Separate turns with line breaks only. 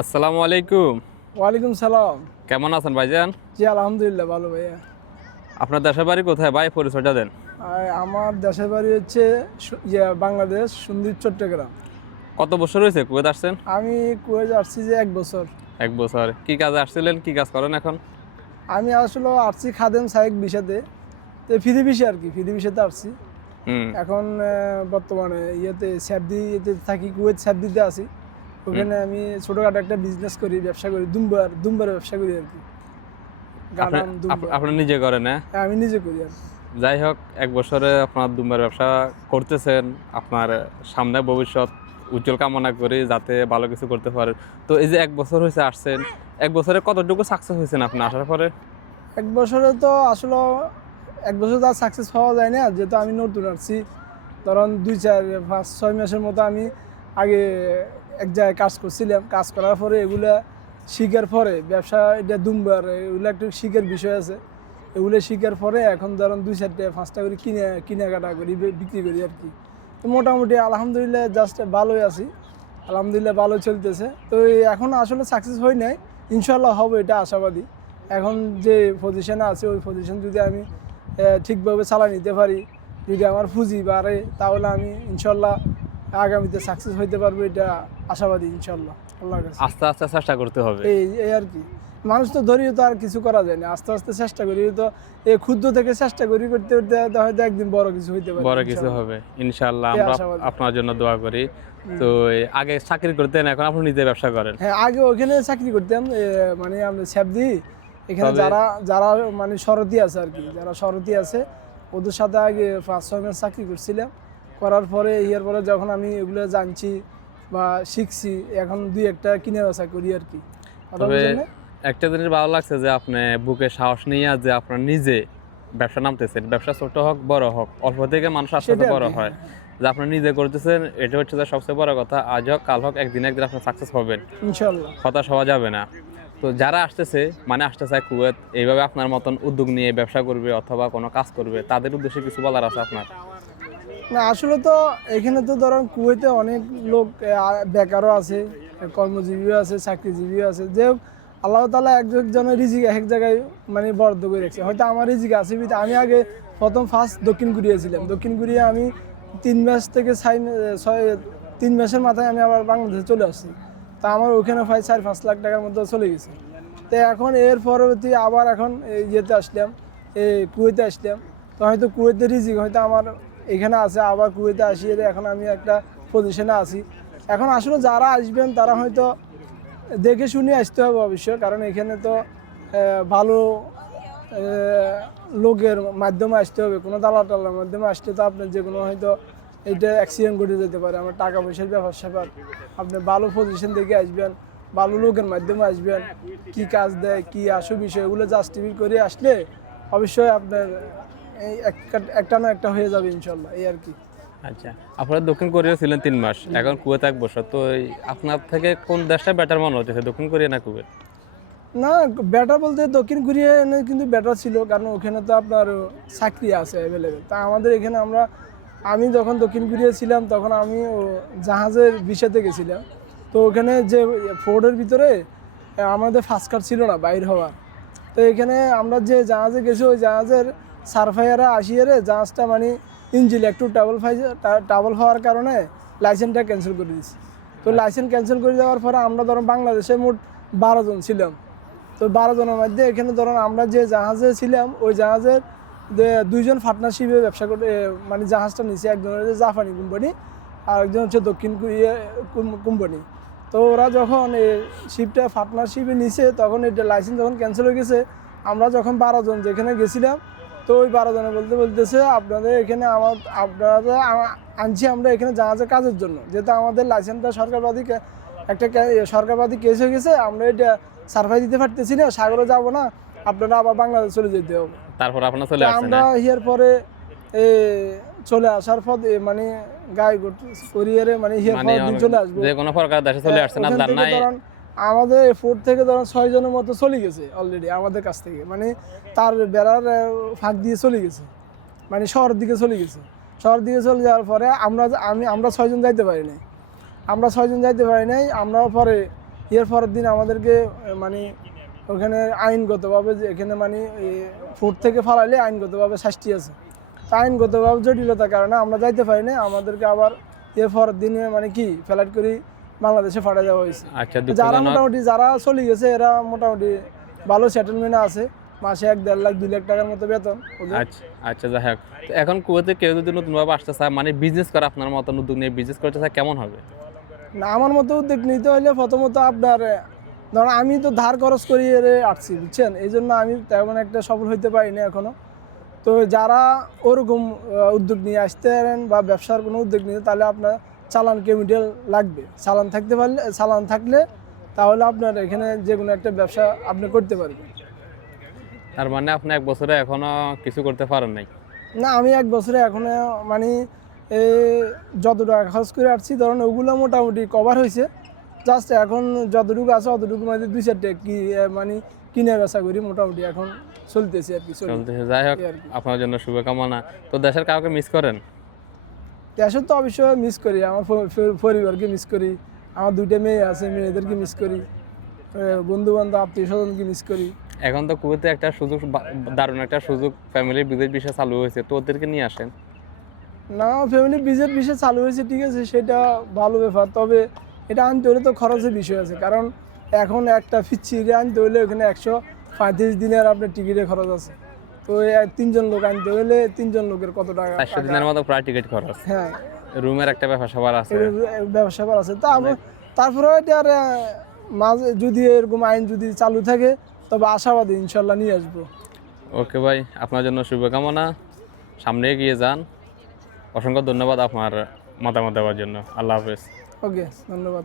আসসালামু আলাইকুম।
ওয়ালাইকুম সালাম।
কেমন আছেন ভাইজান?
জি আলহামদুলিল্লাহ ভালো ভাইয়া।
আপনার দেশের বাড়ি কোথায়? ভাই পরিচয়টা দেন।
আমার দেশের বাড়ি হচ্ছে ইয়ে, বাংলাদেশ সুন্দর চট্টগ্রাম।
কত বছর হয়েছে কুয়েত আসছেন?
আমি কুয়েত আসছি যে এক বছর।
এক বছর। কি কাজে আসছিলেন? কি কাজ করেন এখন?
আমি আসলে আসছি খাদেম সাহেব বিষাতে তো ফিরি বিষে আর কি ফিরি বিষেতে আসছি। এখন বর্তমানে ইয়েতে স্যাবদি ইয়েতে থাকি কুয়েত স্যাবদিতে আছি ওখানে আমি ছোটোখাটো একটা বিজনেস করি ব্যবসা করি দুম্বার দুম্বার ব্যবসা করি আর কি।
আপনি নিজে করেন হ্যাঁ?
হ্যাঁ, আমি নিজে করি আর
যাই হোক এক বছরে আপনার দুম্বার ব্যবসা করতেছেন আপনার সামনে ভবিষ্যৎ উজ্জ্বল কামনা করি যাতে ভালো কিছু করতে পারেন। তো এই যে এক বছর হয়েছে আসছেন এক বছরে কতটুকু সাকসেস হয়েছেন আপনি আসার পরে?
এক বছরে তো আসলে এক বছর তো আর সাকসেস হওয়া যায় না যেহেতু আমি নতুন আসছি। ধরুন দুই চার পাঁচ ছয় মাসের মতো আমি আগে এক জায়গায় কাজ করছিলাম, কাজ করার পরে এগুলা শিখার পরে, ব্যবসা এটা দুমবার, এগুলো একটু শিখার বিষয় আছে। এগুলো শিখার পরে এখন ধরুন দুই চারটে, পাঁচটা করে কিনে, কেনাকাটা করি বিক্রি করি আর কি। তো মোটামুটি আলহামদুলিল্লাহ জাস্ট ভালোই আছি, আলহামদুলিল্লাহ ভালো চলতেছে। তো এখন আসলে সাকসেস হই নাই ইনশাল্লাহ হবে, এটা আশাবাদী। এখন যে পজিশনে আছে, ওই পজিশন যদি আমি ঠিকভাবে চালাই নিতে পারি, যদি আমার পুঁজি বাড়ে, তাহলে আমি ইনশাল্লাহ আগামীতে সাকসেস হইতে পারব এটা আশাবাদী ইনশাল্লাহ আল্লাহর কাছে।
আস্তে আস্তে চেষ্টা করতে হবে।
এই এই আর কি। মানুষ তো ধরিয়ে তো আর কিছু করা যায় না। আস্তে আস্তে চেষ্টা করি তো এই ক্ষুদ্র থেকে চেষ্টা করি করতে করতে হয়তো একদিন বড় কিছু হইতে পারে
বড় কিছু হবে। ইনশাল্লাহ আমরা আপনার জন্য দোয়া করি। তো আগে চাকরি করতেন এখন আপনি নিজে ব্যবসা করেন।
হ্যাঁ আগে ওখানে চাকরি করতাম মানে আমরা দিই। এখানে যারা যারা মানে সরতি আছে আর কি যারা সরতি আছে ওদের সাথে আগে পাঁচ ছয় মাস চাকরি করছিলাম। করার পরে ইয়ার পরে যখন আমি এগুলো জানছি বা শিখছি এখন দুই একটা কিনে বেচা করি আর কি।
তবে একটা জিনিস ভালো লাগছে যে আপনি বুকে সাহস নিয়ে যে আপনার নিজে ব্যবসা নামতেছেন ব্যবসা ছোট হোক বড় হোক অল্প থেকে মানুষ আস্তে বড় হয়। যে আপনি নিজে করতেছেন এটা হচ্ছে যে সবচেয়ে বড় কথা। আজ হোক কাল হোক একদিন একদিন আপনি সাকসেস হবেন।
ইনশাল্লাহ
হতাশ হওয়া যাবে না। তো যারা আসতেছে মানে আসতে চায় কুয়েত এইভাবে আপনার মতন উদ্যোগ নিয়ে ব্যবসা করবে অথবা কোনো কাজ করবে তাদের উদ্দেশ্যে কিছু বলার আছে আপনার?
না, আসলে তো এখানে তো ধরেন কুয়েতে অনেক লোক বেকারও আছে কর্মজীবীও আছে, চাকরিজীবীও আছে। যে আল্লাহ তালা একজনের রিজিক এক এক জায়গায় মানে বরাদ্দ করে রেখেছে। হয়তো আমার রিজিক আছে আমি আগে প্রথম ফার্স্ট দক্ষিণ কোরিয়া ছিলাম। দক্ষিণ কোরিয়া আমি তিন মাস থেকে ছয় ছয়, তিন মাসের মাথায় আমি আবার বাংলাদেশে চলে আসছি। তা আমার ওখানে প্রায় চার, পাঁচ লাখ টাকার মতো চলে গেছে। তো এখন এর পরবর্তী আবার এখন ইয়েতে আসলাম এই কুয়েতে আসলাম। তো হয়তো কুয়েতে রিজিক, হয়তো আমার এখানে আছে, আবার কুয়েতে আসি এখন আমি একটা পজিশনে আছি। এখন আসলে যারা আসবেন, তারা হয়তো দেখে শুনে আসতে হবে অবশ্য কারণ এখানে তো ভালো লোকের মাধ্যমে আসতে হবে। কোনো দালাল টালার মাধ্যমে আসলে তো আপনার যে কোনো হয়তো এটা অ্যাক্সিডেন্ট ঘটে যেতে পারে। আমার টাকা পয়সার ব্যাপার। স্যাপার আপনি ভালো পজিশন থেকে আসবেন, ভালো লোকের মাধ্যমে আসবেন। কি কাজ দেয়, কি আসো বিষয়, এগুলো জাস্টিফাই করে আসলে অবশ্যই আপনার এই একটা- একটা না একটা হয়ে যাবে ইনশাল্লাহ এই আর কি।
আচ্ছা আপনারা দক্ষিণ কোরিয়া ছিলেন তিন মাস এখন কুয়েত এক বছর তো এই আপনার থেকে কোন দেশটা বেটার মনে হচ্ছে দক্ষিণ কোরিয়া না কুয়েত?
না ব্যাটার বলতে দক্ষিণ কোরিয়া কিন্তু ব্যাটার ছিল কারণ ওখানে তো আপনার চাকরি আছে অ্যাভেলেবেল তা আমাদের এখানে আমরা আমি যখন দক্ষিণ কোরিয়া ছিলাম তখন আমি জাহাজের বিষয়তে গেছিলাম। তো ওখানে যে ফোর্ডের ভিতরে আমাদের ফার্স্ট কার্ড ছিল না বাইর হওয়ার তো এখানে আমরা যে জাহাজে গেছি ওই জাহাজের সারফাইয়ারা আসিয়ারে জাহাজটা মানে ইঞ্জিল একটু টাবল ফাই টাবল হওয়ার কারণে লাইসেন্সটা ক্যান্সেল করে দিয়েছি। তো লাইসেন্স ক্যান্সেল করে দেওয়ার পরে আমরা ধরুন বাংলাদেশে মোট বারো জন ছিলাম। তো বারো জনের মধ্যে এখানে ধরুন আমরা যে জাহাজে ছিলাম, ওই জাহাজের দুইজন পার্টনারশিপে ব্যবসা করে মানে জাহাজটা নিচে একজন হচ্ছে জাপানি কোম্পানি আর একজন হচ্ছে দক্ষিণ কোম্পানি তো ওরা যখন এই শিপটা পার্টনারশিপে নিছে, তখন এটা লাইসেন্স যখন ক্যান্সেল হয়ে গেছে, আমরা যখন বারো জন যেখানে গেছিলাম তো ওই বারো জনে বলতে বলতেছে আপনাদের এখানে আমার আপনারা আনছি আমরা এখানে জাহাজের কাজের জন্য। যেহেতু আমাদের লাইসেন্সটা সরকারবাদী একটা সরকারবাদী কেস হয়ে গেছে আমরা এটা সার্ভাই দিতে পারতেছি না সাগরে যাব না আপনারা আবার বাংলাদেশ চলে যেতে হবে।
তারপর আপনার চলে
আমরা হিয়ার পরে এ, চলে আসার পর মানে গায়ে কোরিয়ারে মানে হিয়ার
মানে
পর চলে আসব।
যে কোনো প্রকার দেশে চলে আসছেন
ওখান
আপনার নাই
আমাদের ফোর্ট থেকে ধরেন ছয় জনের মতো চলে গেছে অলরেডি আমাদের কাছ থেকে। মানে তার বেড়ার ফাঁক দিয়ে চলে গেছে। মানে শহরের দিকে চলে গেছে। শহরের দিকে চলে যাওয়ার পরে আমরা আমি, আমরা ছয়জন যাইতে পারি নাই। আমরা ছয়জন যাইতে পারি নাই আমরা পরে, এর পরের দিন আমাদেরকে মানে ওখানে আইনগতভাবে যে, এখানে মানে ফুট থেকে ফালাইলে আইনগতভাবে শাস্তি আছে। আইনগতভাবে জটিলতার কারণে আমরা যাইতে পারি না আমাদেরকে আবার এর পরের দিনে মানে কি, ফ্লাইট করে বাংলাদেশে পাঠিয়ে দেওয়া হয়েছে।
আচ্ছা
যারা মোটামুটি যারা চলে গেছে এরা মোটামুটি ভালো সেটেলমেন্ট আছে। মাসে এক দেড় লাখ দুই লাখ টাকার মতো বেতন
আচ্ছা আচ্ছা যাই হোক। এখন কুয়েতে কেউ যদি নতুনভাবে আসতে চায় মানে বিজনেস করে আপনার মতো নতুন নিয়ে বিজনেস করতে চায় কেমন হবে?
না আমার মতো উদ্যোগ নিতে হলে প্রথমত আপনার ধরুন আমি তো ধার খরচ করি এর আসছি বুঝছেন? এই জন্য আমি তেমন একটা সফল হইতে পারিনি এখনও। তো যারা ওরকম উদ্যোগ নিয়ে আসতে পারেন বা ব্যবসার কোনো উদ্যোগ নিতে তাহলে আপনার চালান কেমিক্যাল লাগবে? চালান থাকতে পারলে চালান থাকলে তাহলে আপনার এখানে যে কোনো একটা ব্যবসা আপনি করতে পারবেন।
তার মানে আপনি এক বছরে এখনও কিছু করতে পারেন নাই?
না আমি এক বছরে এখনও মানে যত টাকা খরচ করে আসছি ধরুন ওগুলো মোটামুটি কভার হয়েছে। জাস্ট এখন যতটুকু আছে অতটুকু মানে দুই চারটে কি মানে কিনে বেচা করি মোটামুটি এখন চলতেছে আর কি
চলতেছে যাই হোক। আপনার জন্য শুভকামনা। তো দেশের কাউকে মিস করেন?
দেশের তো অবশ্যই মিস করি আমার পরিবারকে মিস করি আমার দুইটা মেয়ে আছে মেয়েদেরকে মিস করি বন্ধু বান্ধব আত্মীয় স্বজনকে মিস করি।
এখন তো কুয়েতে একটা সুযোগ দারুণ একটা সুযোগ ফ্যামিলির বিদেশ বিষয় চালু হয়েছে তো ওদেরকে নিয়ে আসেন?
না ফ্যামিলি বিজের বিষয় চালু হয়েছে ঠিক আছে সেটা ভালো ব্যাপার তবে এটা আনতে হলে তো খরচের বিষয় আছে কারণ এখন একটা ফিচ্ছিরে আনতে হলে ওখানে একশো পঁয়ত্রিশ দিনের আপনার টিকিটের খরচ আছে। তো তিনজন লোক আনতে হলে তিনজন লোকের কত টাকা
চারশো দিনের মতো প্রায় টিকিট খরচ।
হ্যাঁ।
রুমের একটা ব্যাপার সবার আছে।
ব্যবসা করা আছে। তা তারপরে এটা আর মাঝে যদি এরকম আইন যদি চালু থাকে তবে আশাবাদী ইনশাল্লাহ নিয়ে আসব।
ওকে ভাই আপনার জন্য শুভকামনা। সামনে এগিয়ে যান। অসংখ্য ধন্যবাদ আপনার মতামত দেওয়ার জন্য। আল্লাহ হাফেজ।
ওকে ধন্যবাদ।